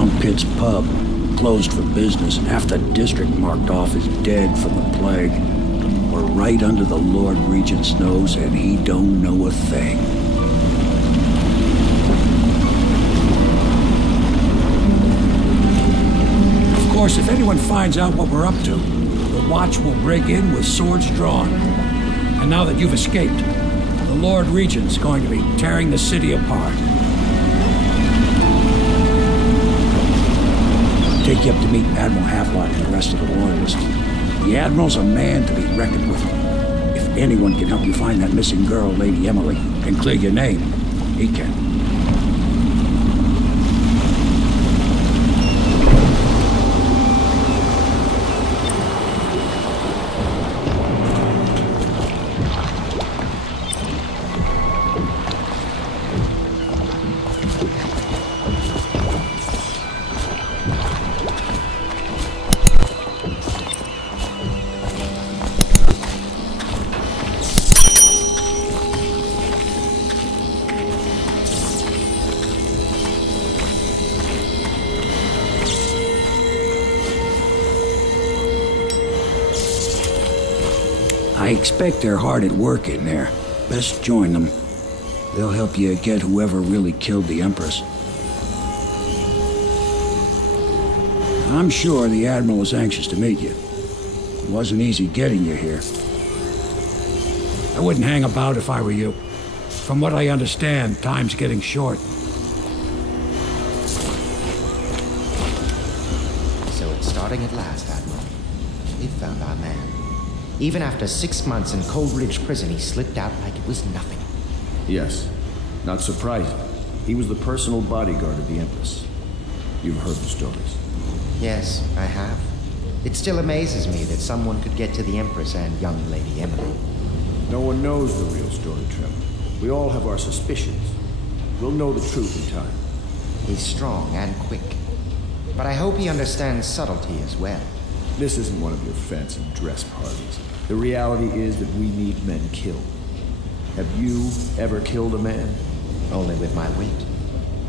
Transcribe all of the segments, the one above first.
Hound Pit's pub, closed for business, half the district marked off as dead from the plague. We're right under the Lord Regent's nose, and he don't know a thing. Of course, if anyone finds out what we're up to, the Watch will break in with swords drawn. And now that you've escaped, the Lord Regent's going to be tearing the city apart. Take you up to meet Admiral Havelock and the rest of the Loyalists. The Admiral's a man to be reckoned with. If anyone can help you find that missing girl, Lady Emily, and clear your name, he can. I expect they're hard at work in there. Best join them. They'll help you get whoever really killed the Empress. I'm sure the Admiral is anxious to meet you. It wasn't easy getting you here. I wouldn't hang about if I were you. From what I understand, time's getting short. So it's starting at last, Admiral. We've found our man. Even after 6 months in Cold Ridge Prison, he slipped out like it was nothing. Yes. Not surprising. He was the personal bodyguard of the Empress. You've heard the stories. Yes, I have. It still amazes me that someone could get to the Empress and young Lady Emily. No one knows the real story, Trevor. We all have our suspicions. We'll know the truth in time. He's strong and quick. But I hope he understands subtlety as well. This isn't one of your fancy dress parties. The reality is that we need men killed. Have you ever killed a man? Only with my wit.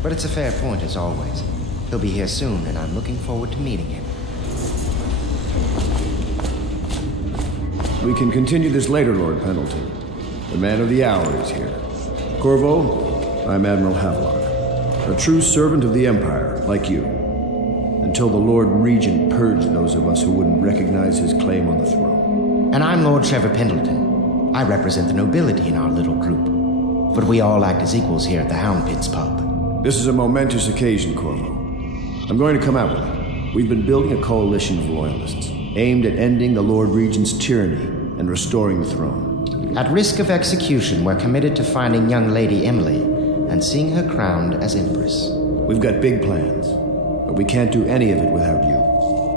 But it's a fair point as always. He'll be here soon, and I'm looking forward to meeting him. We can continue this later, Lord Pendleton. The man of the hour is here. Corvo, I'm Admiral Havelock. A true servant of the Empire, like you. Until the Lord Regent purged those of us who wouldn't recognize his claim on the throne. And I'm Lord Trevor Pendleton. I represent the nobility in our little group. But we all act as equals here at the Hound Pit's pub. This is a momentous occasion, Corvo. I'm going to come out with it. We've been building a coalition of loyalists, aimed at ending the Lord Regent's tyranny and restoring the throne. At risk of execution, we're committed to finding young Lady Emily and seeing her crowned as Empress. We've got big plans, but we can't do any of it without you.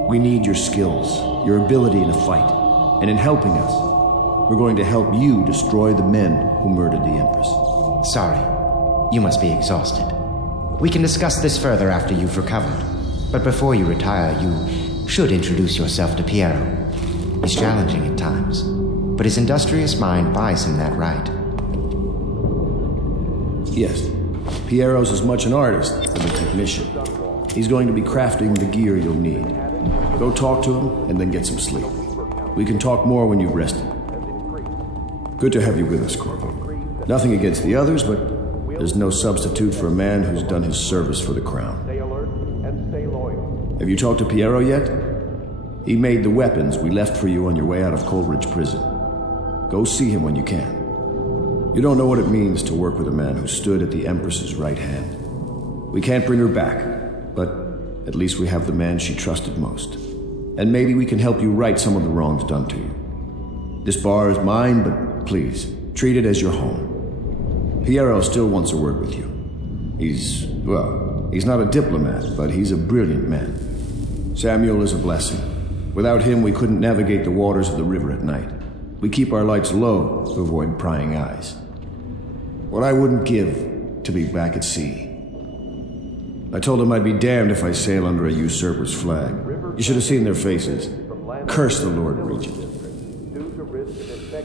We need your skills, your ability in a fight. And in helping us, we're going to help you destroy the men who murdered the Empress. Sorry. You must be exhausted. We can discuss this further after you've recovered. But before you retire, you should introduce yourself to Piero. He's challenging at times, but his industrious mind buys him that right. Yes. Piero's as much an artist as a technician. He's going to be crafting the gear you'll need. Go talk to him and then get some sleep. We can talk more when you've rested. Good to have you with us, Corvo. Nothing against the others, but there's no substitute for a man who's done his service for the crown. Stay alert and stay loyal. Have you talked to Piero yet? He made the weapons we left for you on your way out of Coleridge Prison. Go see him when you can. You don't know what it means to work with a man who stood at the Empress's right hand. We can't bring her back, but at least we have the man she trusted most. And maybe we can help you right some of the wrongs done to you. This bar is mine, but please, treat it as your home. Piero still wants a word with you. He's not a diplomat, but he's a brilliant man. Samuel is a blessing. Without him, we couldn't navigate the waters of the river at night. We keep our lights low to avoid prying eyes. What I wouldn't give to be back at sea. I told him I'd be damned if I sail under a usurper's flag. You should have seen their faces. Curse the Lord Regent.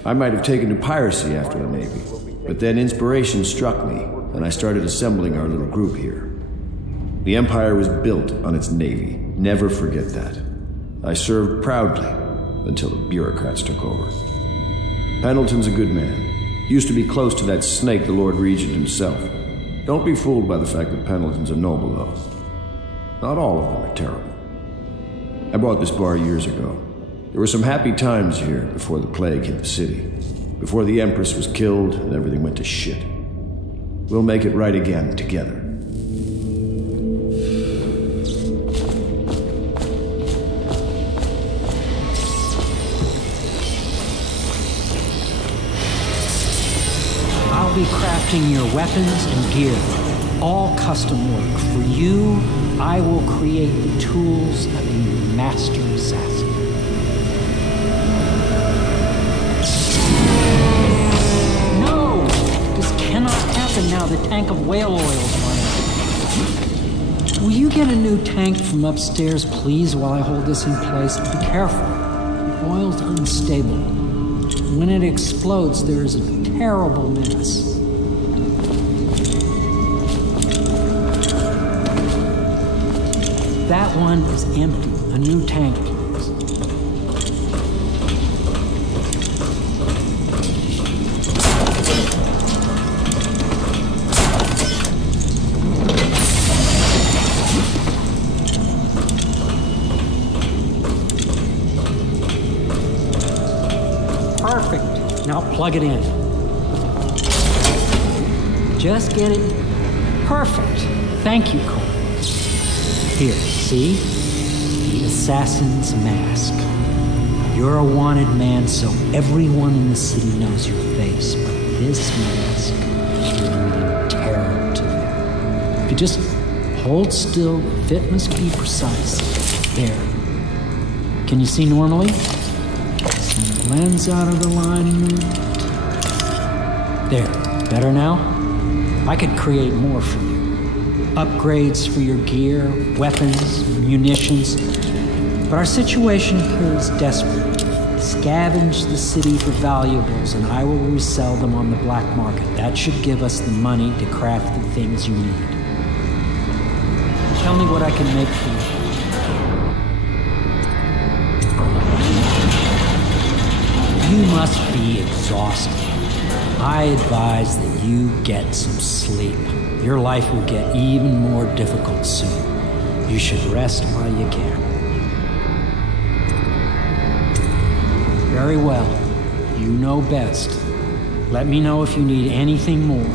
I might have taken to piracy after the Navy, but then inspiration struck me, and I started assembling our little group here. The Empire was built on its navy. Never forget that. I served proudly until the bureaucrats took over. Pendleton's a good man. He used to be close to that snake, the Lord Regent himself. Don't be fooled by the fact that Pendleton's a noble, though. Not all of them are terrible. I bought this bar years ago. There were some happy times here before the plague hit the city. Before the Empress was killed and everything went to shit. We'll make it right again, together. I'll be crafting your weapons and gear. All custom work. For you, I will create the tools of a master assassin. No! This cannot happen now. The tank of whale oil is running. Will you get a new tank from upstairs, please, while I hold this in place? Be careful. The oil's unstable. When it explodes, there is a terrible mess. That one is empty. A new tank, please. Perfect. Now plug it in. Just get it perfect. Thank you, Cole. Here, see? The assassin's mask. You're a wanted man, so everyone in the city knows your face, but this mask will mean terror to them. If you just hold still, the fit must be precise. There. Can you see normally? Some lens out of the alignment. There. Better now? I could create more for you. Upgrades for your gear, weapons, munitions. But our situation here is desperate. Scavenge the city for valuables and I will resell them on the black market. That should give us the money to craft the things you need. Tell me what I can make for you. You must be exhausted. I advise that you get some sleep. Your life will get even more difficult soon. You should rest while you can. Very well. You know best. Let me know if you need anything more.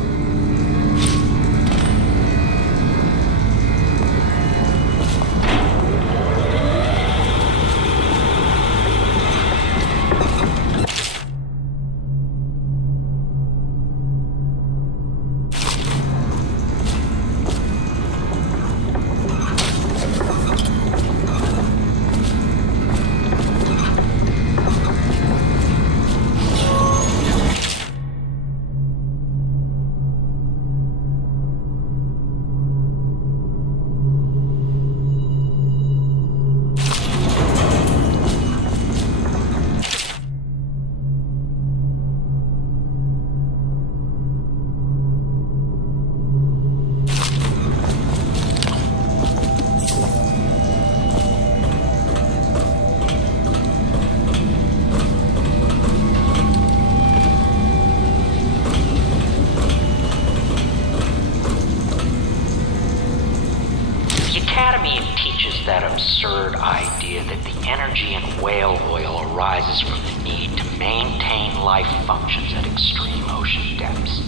That absurd idea that the energy in whale oil arises from the need to maintain life functions at extreme ocean depths.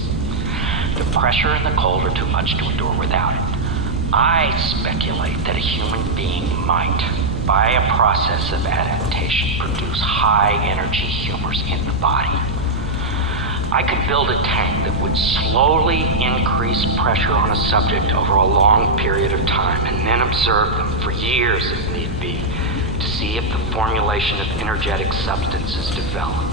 The pressure and the cold are too much to endure without it. I speculate that a human being might, by a process of adaptation, produce high-energy humors in the body. I could build a tank that would slowly increase pressure on a subject over a long period of time and then observe them for years if need be to see if the formulation of energetic substances develop.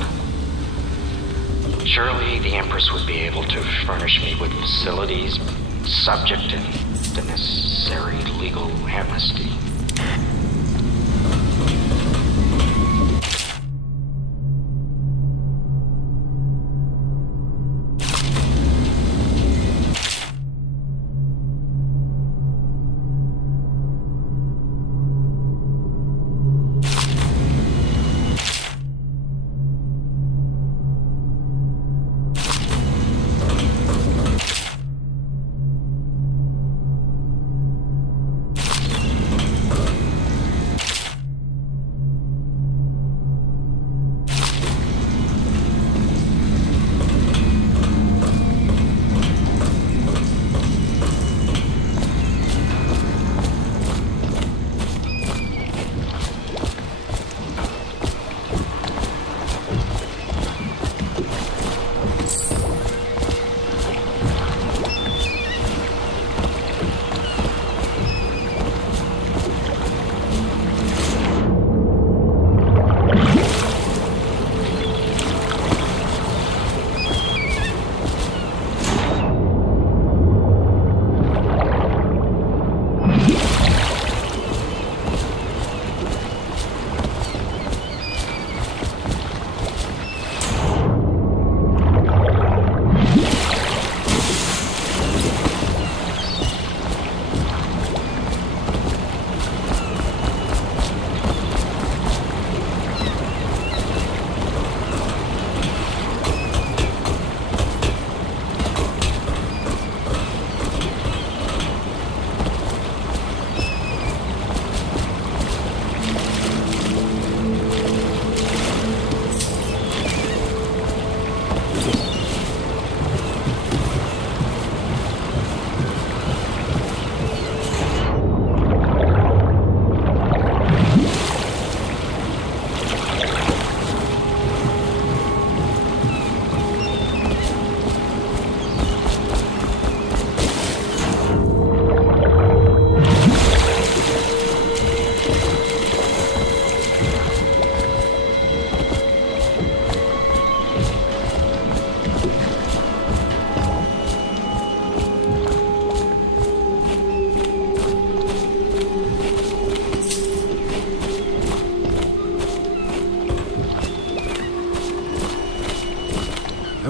Surely the Empress would be able to furnish me with facilities subject to the necessary legal amnesty.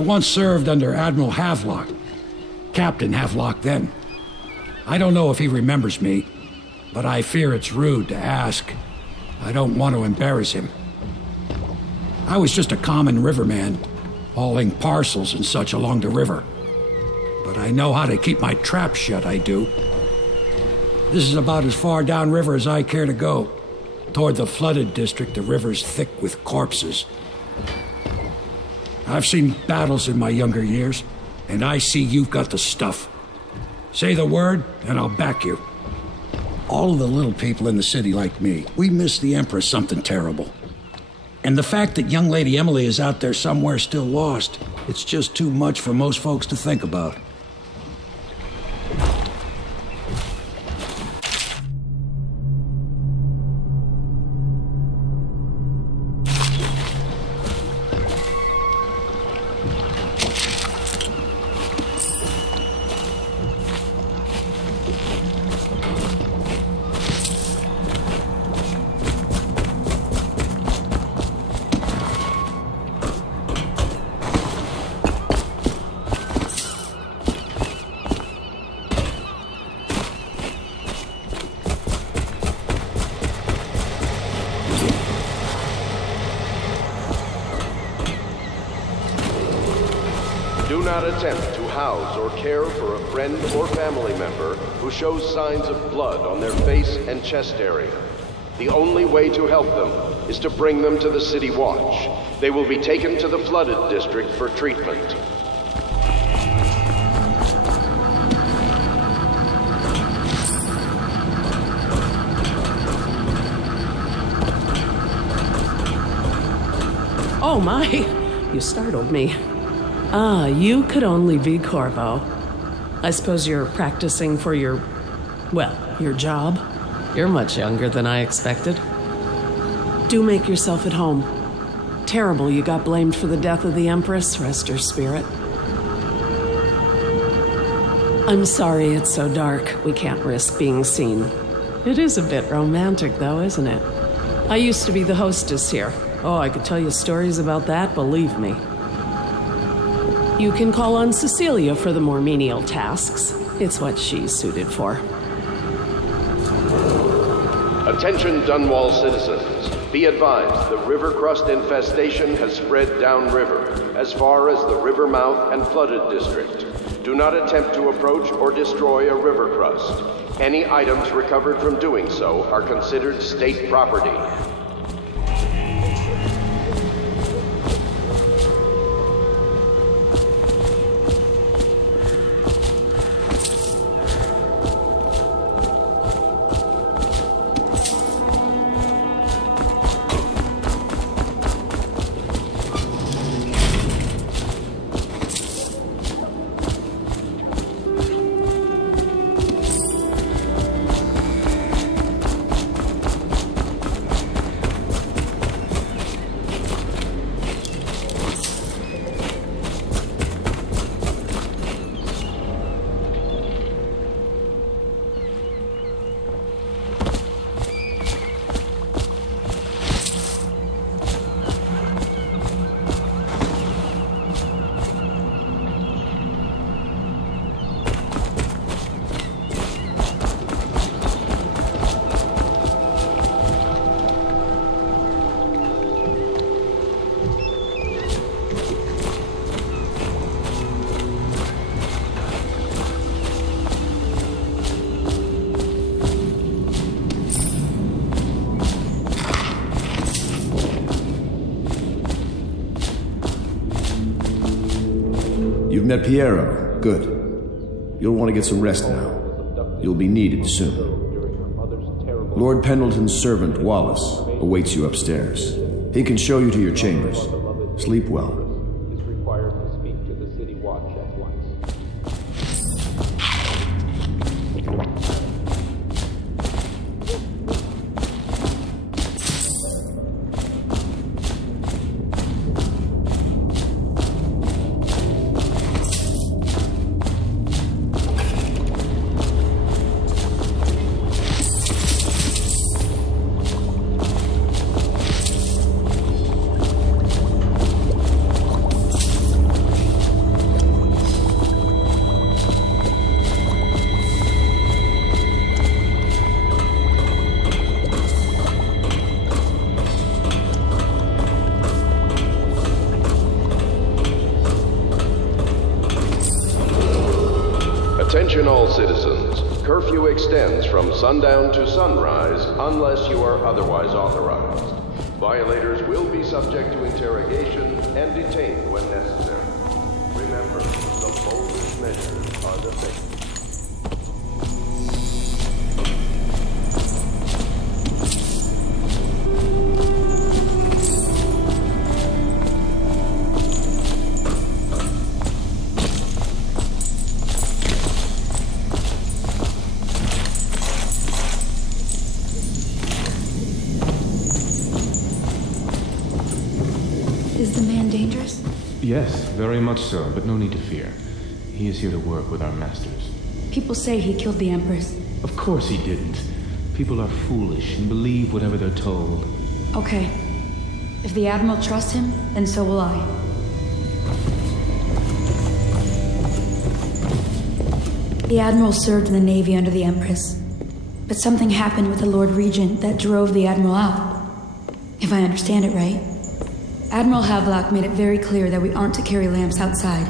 once served under Admiral Havelock. Captain Havelock then. I don't know if he remembers me, but I fear it's rude to ask. I don't want to embarrass him. I was just a common riverman, hauling parcels and such along the river. But I know how to keep my trap shut, I do. This is about as far downriver as I care to go. Toward the flooded district, the river's thick with corpses. I've seen battles in my younger years, and I see you've got the stuff. Say the word, and I'll back you. All of the little people in the city like me, we miss the Empress something terrible. And the fact that young Lady Emily is out there somewhere still lost, it's just too much for most folks to think about. Do not attempt to house or care for a friend or family member who shows signs of blood on their face and chest area. The only way to help them is to bring them to the City Watch. They will be taken to the flooded district for treatment. Oh my, you startled me. Ah, you could only be Corvo. I suppose you're practicing for your job? You're much younger than I expected. Do make yourself at home. Terrible you got blamed for the death of the Empress, rest her spirit. I'm sorry it's so dark, we can't risk being seen. It is a bit romantic though, isn't it? I used to be the hostess here. Oh, I could tell you stories about that, believe me. You can call on Cecilia for the more menial tasks. It's what she's suited for. Attention Dunwall citizens. Be advised, the river crust infestation has spread downriver, as far as the river mouth and flooded district. Do not attempt to approach or destroy a river crust. Any items recovered from doing so are considered state property. You've met Piero. Good. You'll want to get some rest now. You'll be needed soon. Lord Pendleton's servant, Wallace, awaits you upstairs. He can show you to your chambers. Sleep well. Is required to speak to the City Watch at once. all citizens. Curfew extends from sundown to sunrise unless you are otherwise authorized. Violators will be subject to interrogation and detained when necessary. Remember, the boldest measures are the safest. Is the man dangerous? Yes, very much so, but no need to fear. He is here to work with our masters. People say he killed the Empress. Of course he didn't. People are foolish and believe whatever they're told. Okay. If the Admiral trusts him, then so will I. The Admiral served in the Navy under the Empress. But something happened with the Lord Regent that drove the Admiral out. If I understand it right. Admiral Havelock made it very clear that we aren't to carry lamps outside.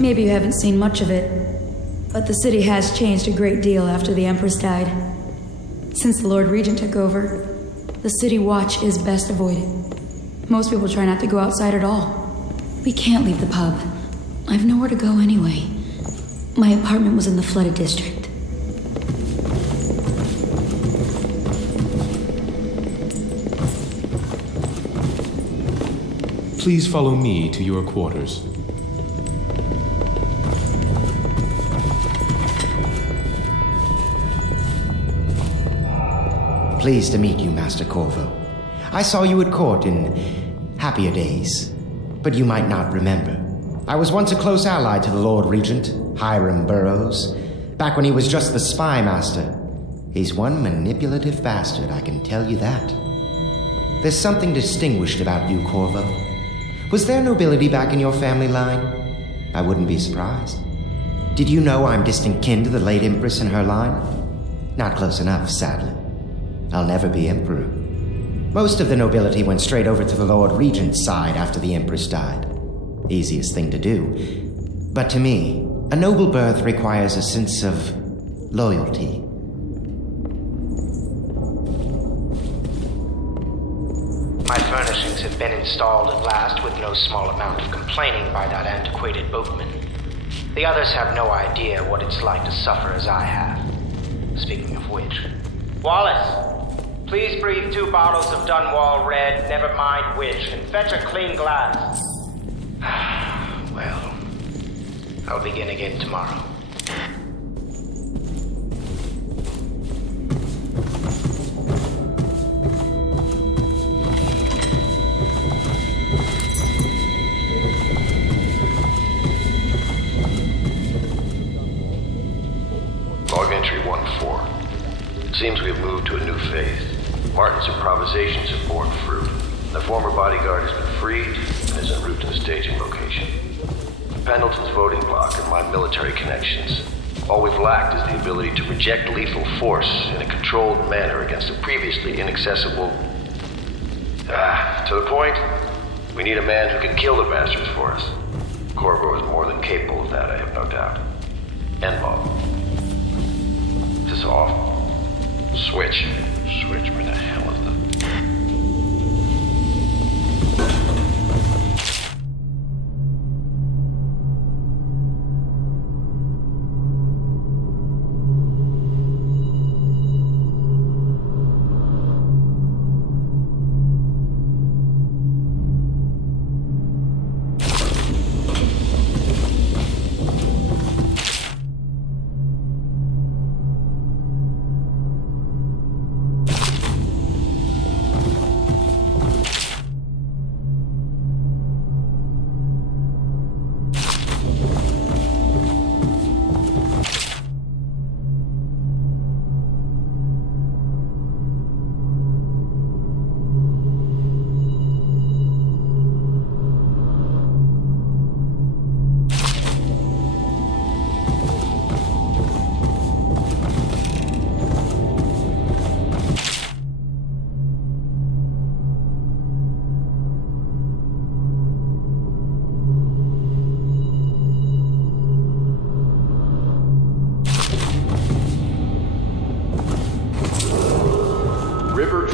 Maybe you haven't seen much of it, but the city has changed a great deal after the Empress died. Since the Lord Regent took over, the city watch is best avoided. Most people try not to go outside at all. We can't leave the pub. I've nowhere to go anyway. My apartment was in the flooded district. Please follow me to your quarters. Pleased to meet you, Master Corvo. I saw you at court in happier days, but you might not remember. I was once a close ally to the Lord Regent, Hiram Burroughs, back when he was just the spy master. He's one manipulative bastard, I can tell you that. There's something distinguished about you, Corvo. Was there nobility back in your family line? I wouldn't be surprised. Did you know I'm distant kin to the late Empress and her line? Not close enough, sadly. I'll never be Emperor. Most of the nobility went straight over to the Lord Regent's side after the Empress died. Easiest thing to do. But to me, a noble birth requires a sense of loyalty. My furnishings have been installed at last with no small amount of complaining by that antiquated boatman. The others have no idea what it's like to suffer as I have. Speaking of which... Wallace! Please breathe 2 bottles of Dunwall Red, never mind which, and fetch a clean glass. Well, I'll begin again tomorrow. Log entry 1-4. It seems we have moved to a new phase. Martin's improvisations have borne fruit. The former bodyguard has been freed and is en route to the staging location. Pendleton's voting block and my military connections. All we've lacked is the ability to project lethal force in a controlled manner against a previously inaccessible... to the point, we need a man who can kill the bastards for us. Corvo is more than capable of that, I have no doubt. And Bob. Is this off? Switch. Switch, where the hell is the...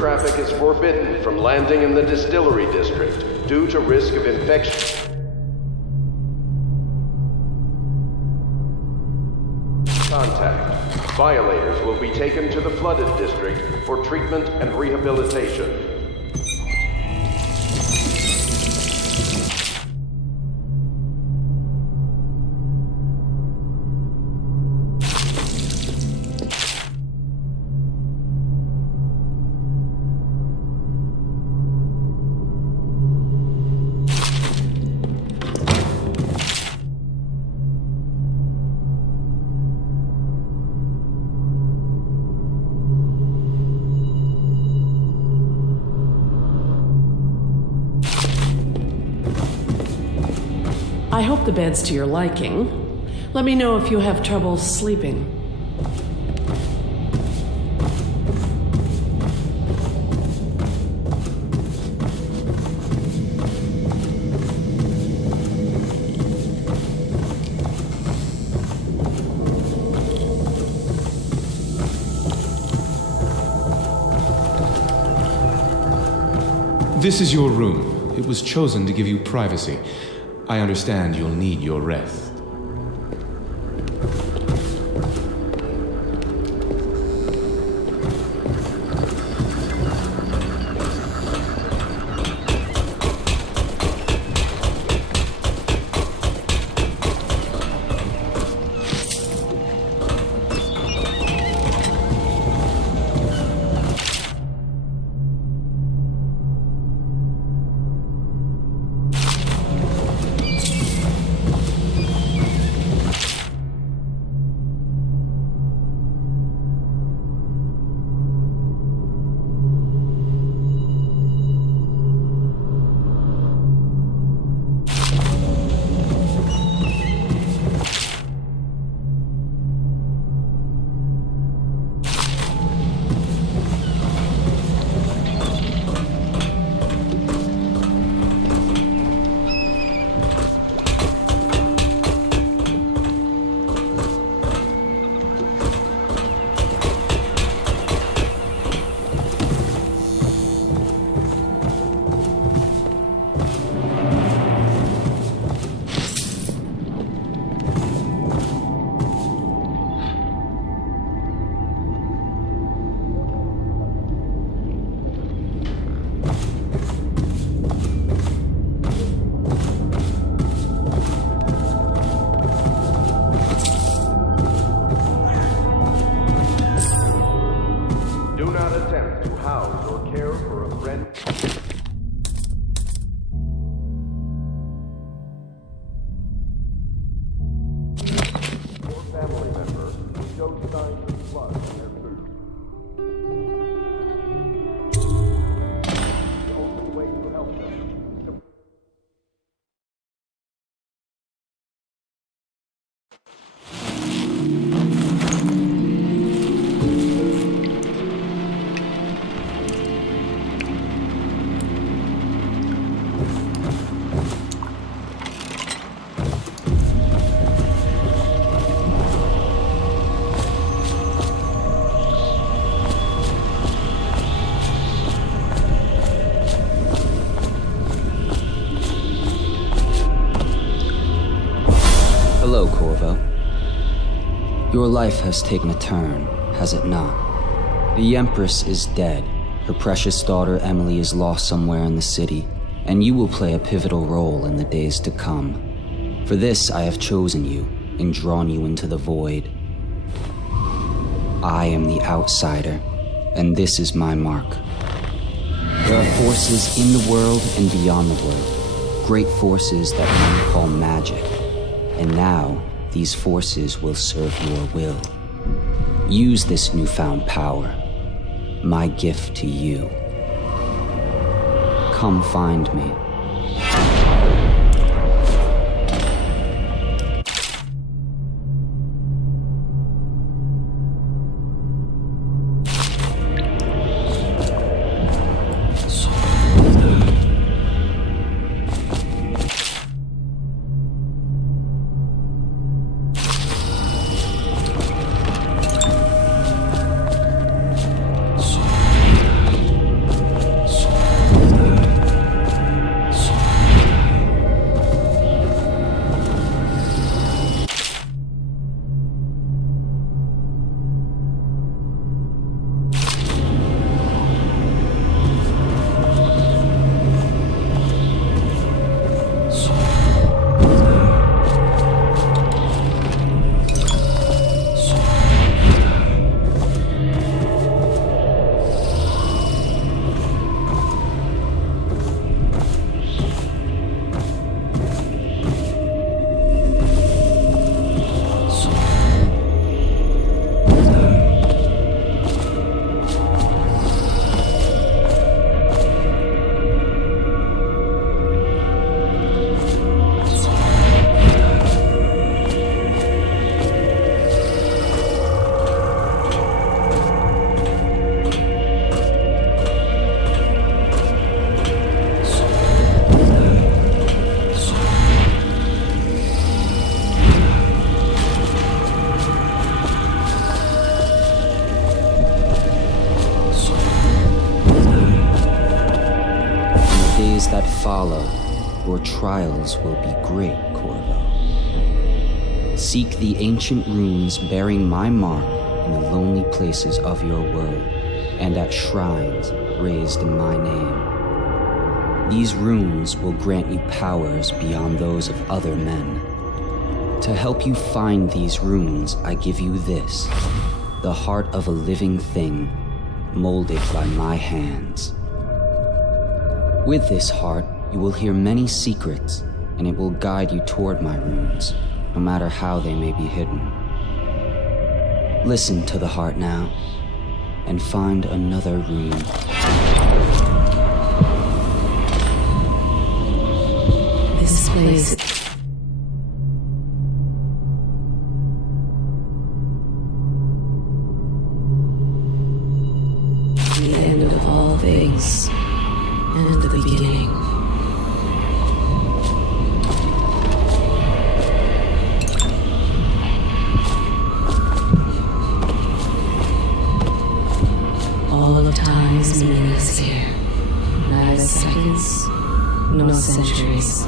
traffic is forbidden from landing in the distillery district due to risk of infection. Contact. Violators will be taken to the flooded district for treatment and rehabilitation. I hope the bed's to your liking. Let me know if you have trouble sleeping. This is your room. It was chosen to give you privacy. I understand you'll need your rest. Hello, Corvo. Your life has taken a turn, has it not? The Empress is dead. Her precious daughter Emily is lost somewhere in the city, and you will play a pivotal role in the days to come. For this, I have chosen you and drawn you into the void. I am the outsider, and this is my mark. There are forces in the world and beyond the world, great forces that men call magic. And now, these forces will serve your will. Use this newfound power, my gift to you. Come find me. that follow, your trials will be great, Corvo. Seek the ancient runes bearing my mark in the lonely places of your world, and at shrines raised in my name. These runes will grant you powers beyond those of other men. To help you find these runes, I give you this, the heart of a living thing, molded by my hands. With this heart, you will hear many secrets, and it will guide you toward my runes, no matter how they may be hidden. Listen to the heart now, and find another rune. This place... The end of all things, and the beginning. All of time is meaningless here. Neither seconds, nor centuries.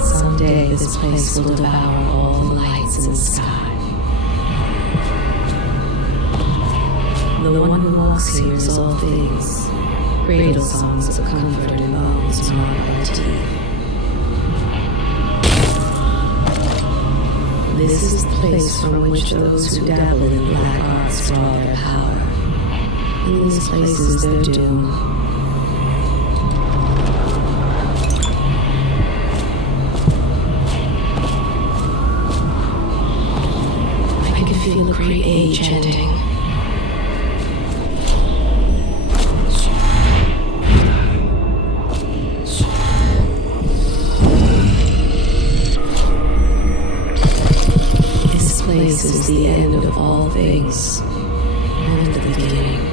Someday this place will devour all the lights in the sky. The one who walks here is all things. Cradle songs of comfort in bones marked by teeth. This is the place from which those who dabble in black arts draw their power. And this place is their doom. I can feel a great age ending. This is the end of all things, and the beginning.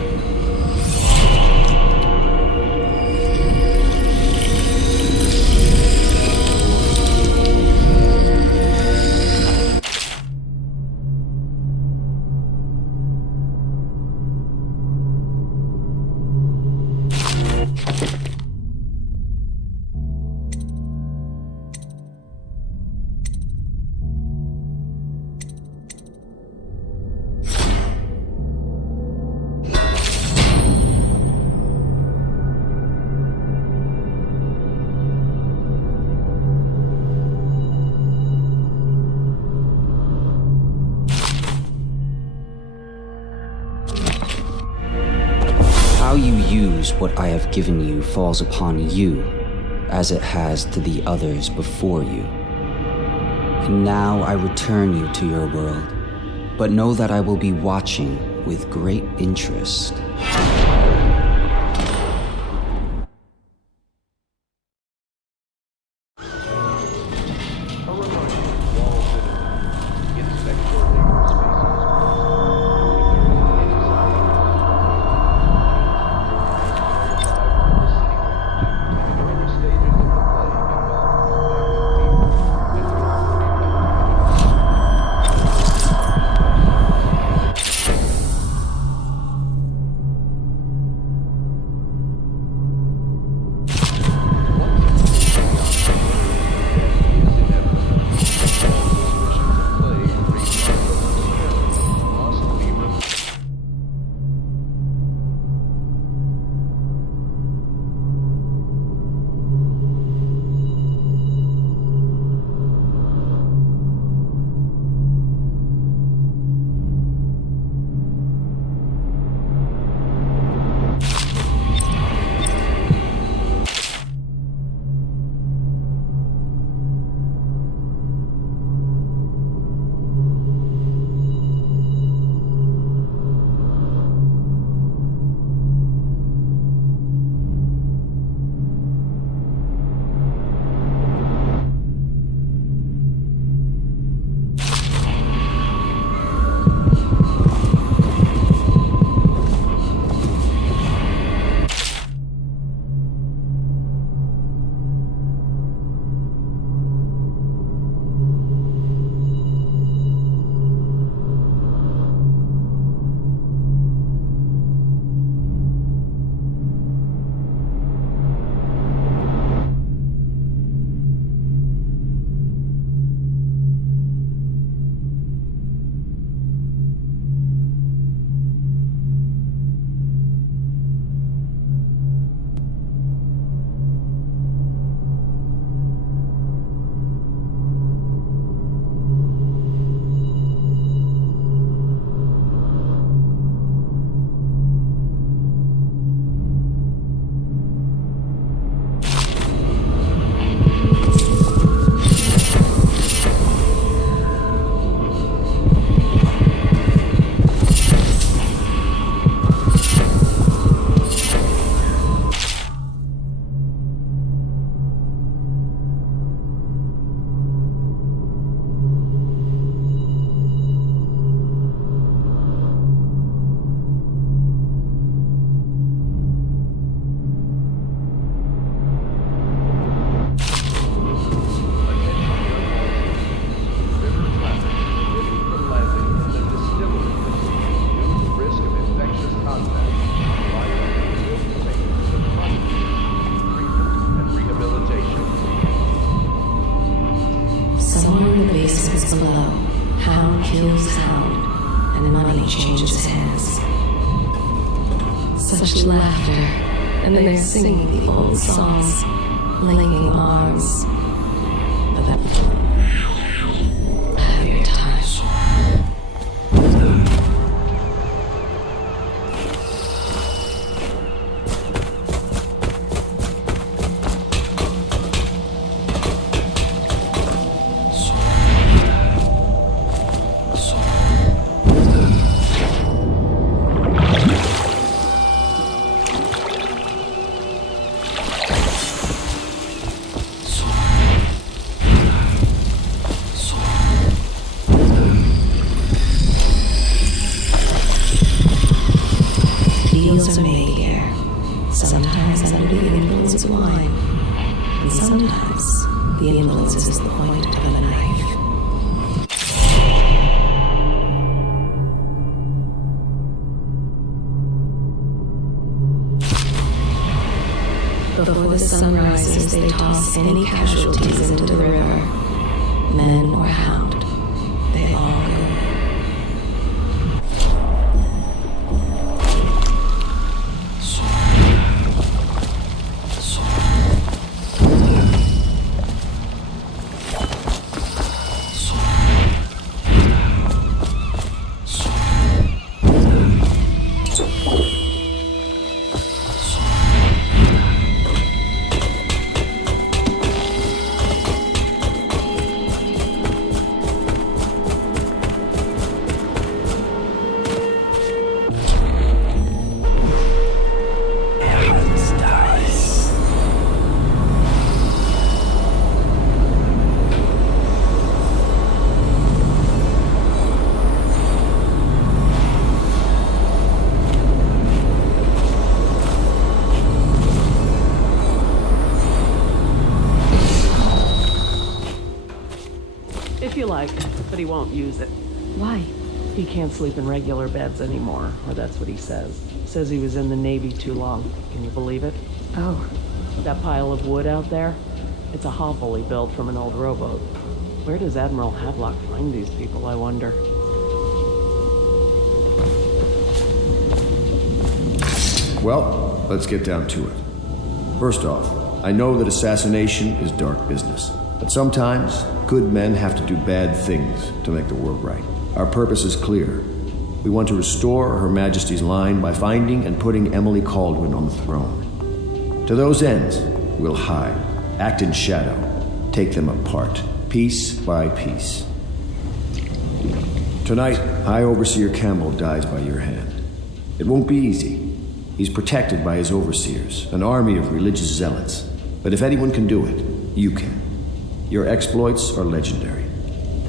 How you use what I have given you falls upon you, as it has to the others before you. And now I return you to your world, but know that I will be watching with great interest. such laughter, and they're singing the old songs, linking arms. But that have your time. Deals are made here, sometimes under the influence of wine, and sometimes the influence is the point of a knife. Before the sun rises, they toss any casualties into the river, men or hound. They all go. If you like, but he won't use it. Why? He can't sleep in regular beds anymore, or that's what he says. Says he was in the Navy too long. Can you believe it? Oh. That pile of wood out there? It's a hovel he built from an old rowboat. Where does Admiral Havelock find these people, I wonder? Well, let's get down to it. First off, I know that assassination is dark business, but sometimes good men have to do bad things to make the world right. Our purpose is clear. We want to restore Her Majesty's line by finding and putting Emily Kaldwin on the throne. To those ends, we'll hide, act in shadow, take them apart, piece by piece. Tonight, High Overseer Campbell dies by your hand. It won't be easy. He's protected by his overseers, an army of religious zealots. But if anyone can do it, you can. Your exploits are legendary.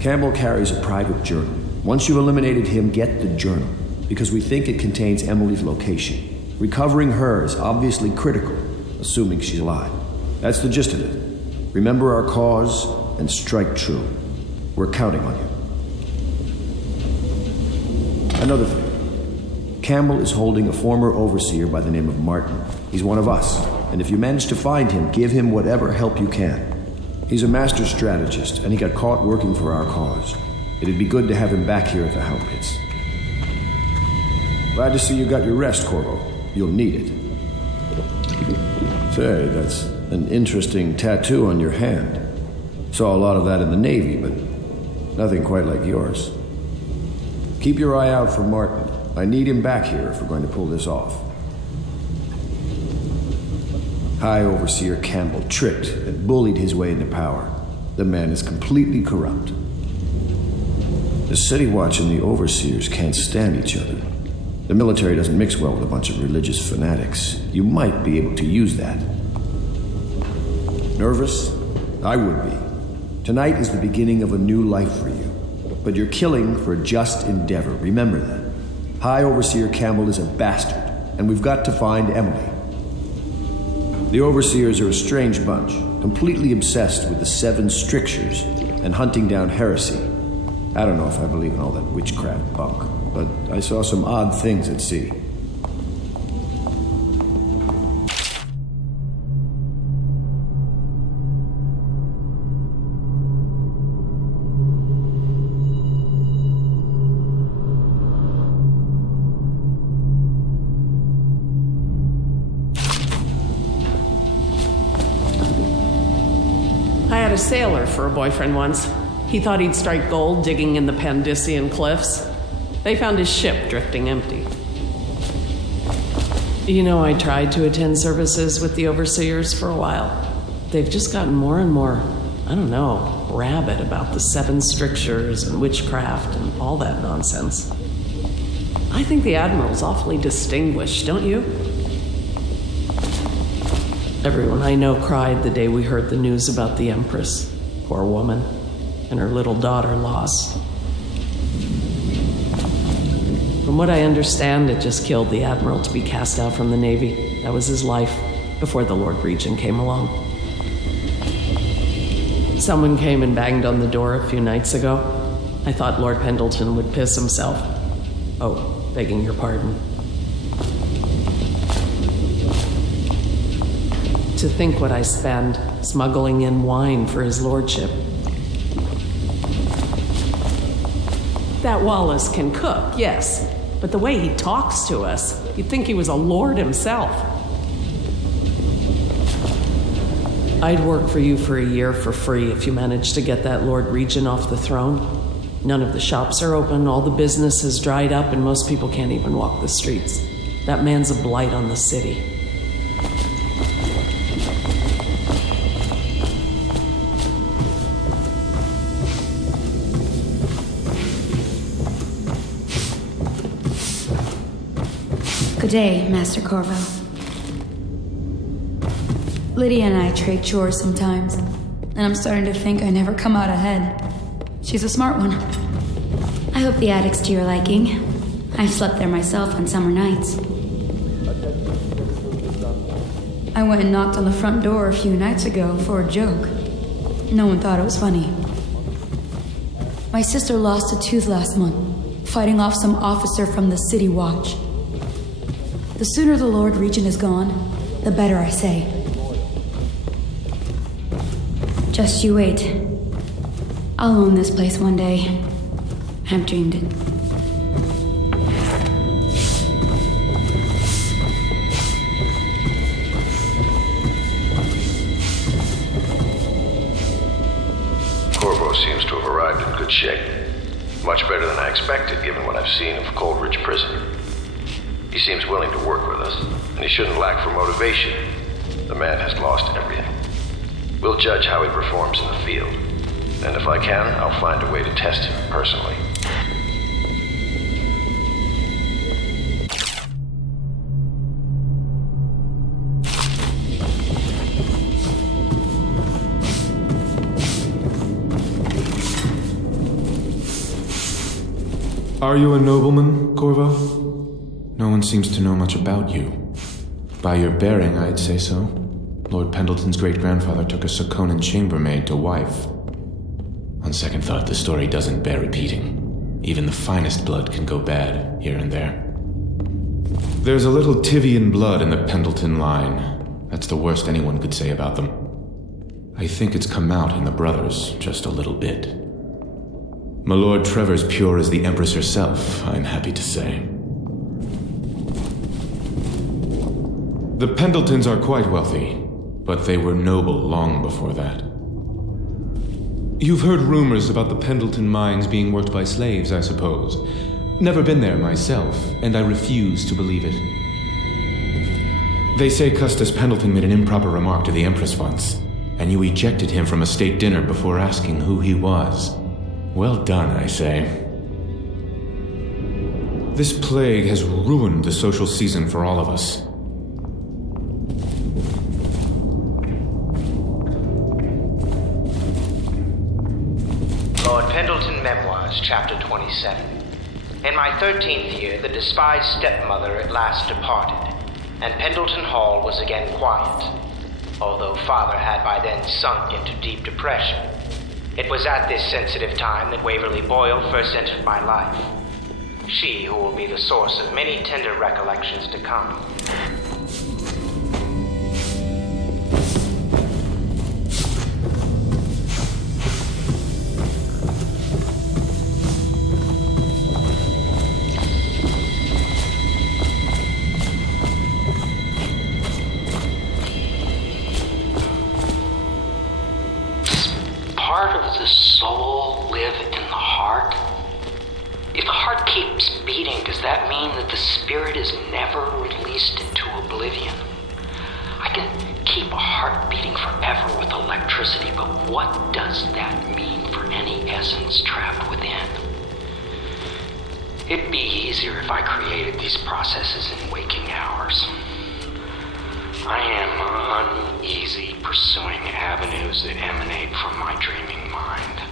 Campbell carries a private journal. Once you've eliminated him, get the journal, because we think it contains Emily's location. Recovering her is obviously critical, assuming she's alive. That's the gist of it. Remember our cause and strike true. We're counting on you. Another thing. Campbell is holding a former overseer by the name of Martin. He's one of us, and if you manage to find him, give him whatever help you can. He's a master strategist, and he got caught working for our cause. It'd be good to have him back here at the Hound Pits. Glad to see you got your rest, Corvo. You'll need it. Say, that's an interesting tattoo on your hand. Saw a lot of that in the Navy, but nothing quite like yours. Keep your eye out for Martin. I need him back here if we're going to pull this off. High Overseer Campbell tricked and bullied his way into power. The man is completely corrupt. The City Watch and the Overseers can't stand each other. The military doesn't mix well with a bunch of religious fanatics. You might be able to use that. Nervous? I would be. Tonight is the beginning of a new life for you. But you're killing for a just endeavor. Remember that. High Overseer Campbell is a bastard, and we've got to find Emily. The Overseers are a strange bunch, completely obsessed with the 7 strictures and hunting down heresy. I don't know if I believe in all that witchcraft bunk, but I saw some odd things at sea. a sailor for a boyfriend once. He thought he'd strike gold digging in the Pandician cliffs. They found his ship drifting empty. You know, I tried to attend services with the overseers for a while. They've just gotten more and more, I don't know, rabid about the 7 strictures and witchcraft and all that nonsense. I think the Admiral's awfully distinguished, don't you? Everyone I know cried the day we heard the news about the Empress. Poor woman. And her little daughter lost. From what I understand, it just killed the Admiral to be cast out from the Navy. That was his life, before the Lord Regent came along. Someone came and banged on the door a few nights ago. I thought Lord Pendleton would piss himself. Oh, begging your pardon. To think what I spend smuggling in wine for his lordship. That Wallace can cook, yes, but the way he talks to us, you'd think he was a lord himself. I'd work for you for a year for free if you managed to get that Lord Regent off the throne. None of the shops are open, all the business has dried up, and most people can't even walk the streets. That man's a blight on the city. Good day, Master Corvo. Lydia and I trade chores sometimes, and I'm starting to think I never come out ahead. She's a smart one. I hope the attic's to your liking. I've slept there myself on summer nights. I went and knocked on the front door a few nights ago for a joke. No one thought it was funny. My sister lost a tooth last month, fighting off some officer from the City Watch. The sooner the Lord Regent is gone, the better, I say. Just you wait. I'll own this place one day. I've dreamed it. Corvo seems to have arrived in good shape. Much better than I expected, given what I've seen of Coleridge Prison. He seems willing to work with us, and he shouldn't lack for motivation. The man has lost everything. We'll judge how he performs in the field. And if I can, I'll find a way to test him personally. Are you a nobleman, Corvo? No one seems to know much about you. By your bearing, I'd say so. Lord Pendleton's great-grandfather took a Sokonan chambermaid to wife. On second thought, the story doesn't bear repeating. Even the finest blood can go bad, here and there. There's a little Tivian blood in the Pendleton line. That's the worst anyone could say about them. I think it's come out in the brothers, just a little bit. My Lord Trevor's pure as the Empress herself, I'm happy to say. The Pendletons are quite wealthy, but they were noble long before that. You've heard rumors about the Pendleton mines being worked by slaves, I suppose. Never been there myself, and I refuse to believe it. They say Custis Pendleton made an improper remark to the Empress once, and you ejected him from a state dinner before asking who he was. Well done, I say. This plague has ruined the social season for all of us. Lord Pendleton Memoirs, Chapter 27. In my 13th year, the despised stepmother at last departed, and Pendleton Hall was again quiet, although Father had by then sunk into deep depression. It was at this sensitive time that Waverly Boyle first entered my life. She who will be the source of many tender recollections to come. that the spirit is never released into oblivion? I can keep a heart beating forever with electricity, but what does that mean for any essence trapped within? It'd be easier if I created these processes in waking hours. I am uneasy pursuing avenues that emanate from my dreaming mind.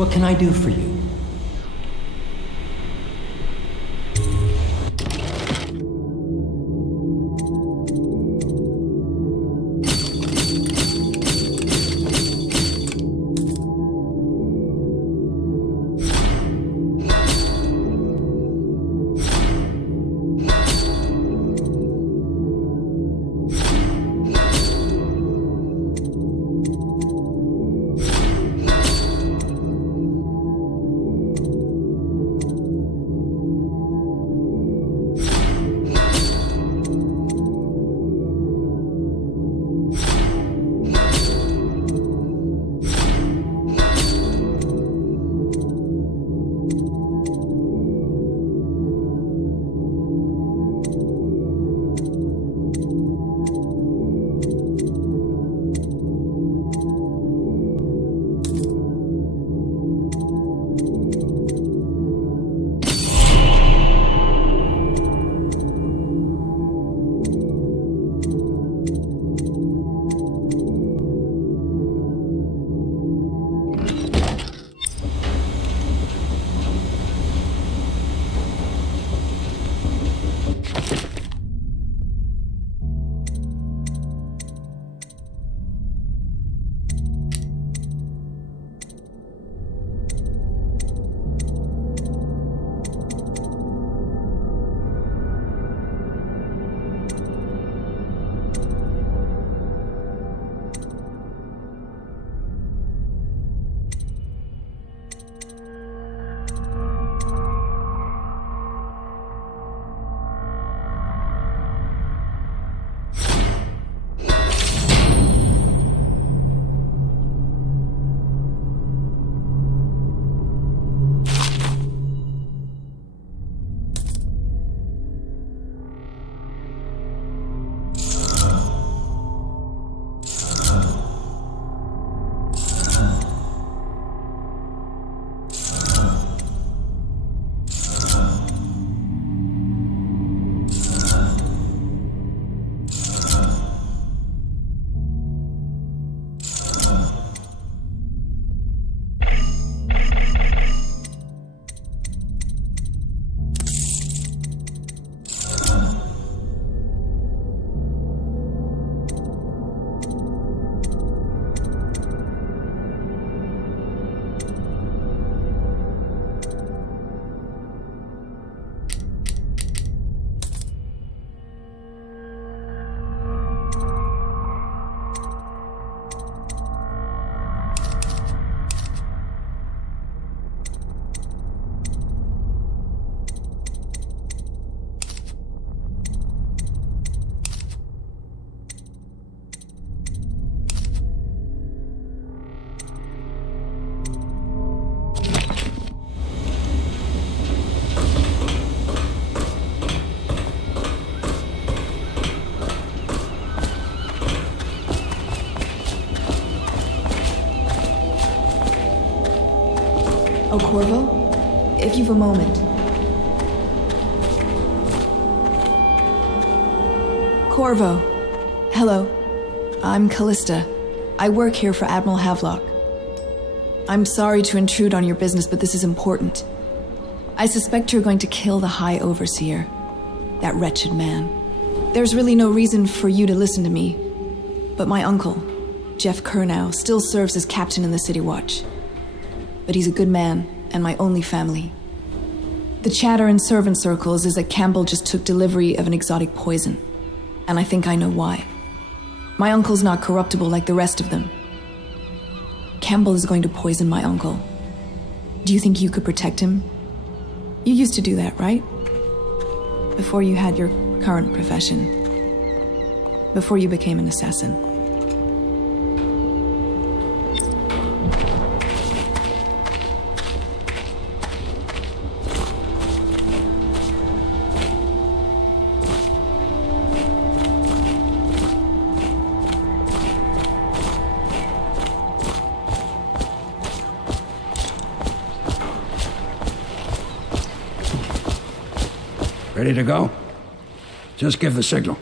What can I do for you? Oh, Corvo? If you've a moment. Corvo. Hello. I'm Callista. I work here for Admiral Havelock. I'm sorry to intrude on your business, but this is important. I suspect you're going to kill the High Overseer. That wretched man. There's really no reason for you to listen to me, but my uncle, Jeff Kernow, still serves as captain in the City Watch. But he's a good man, and my only family. The chatter in servant circles is that Campbell just took delivery of an exotic poison, and I think I know why. My uncle's not corruptible like the rest of them. Campbell is going to poison my uncle. Do you think you could protect him? You used to do that, right? Before you had your current profession. Before you became an assassin. Ready to go? Just give the signal.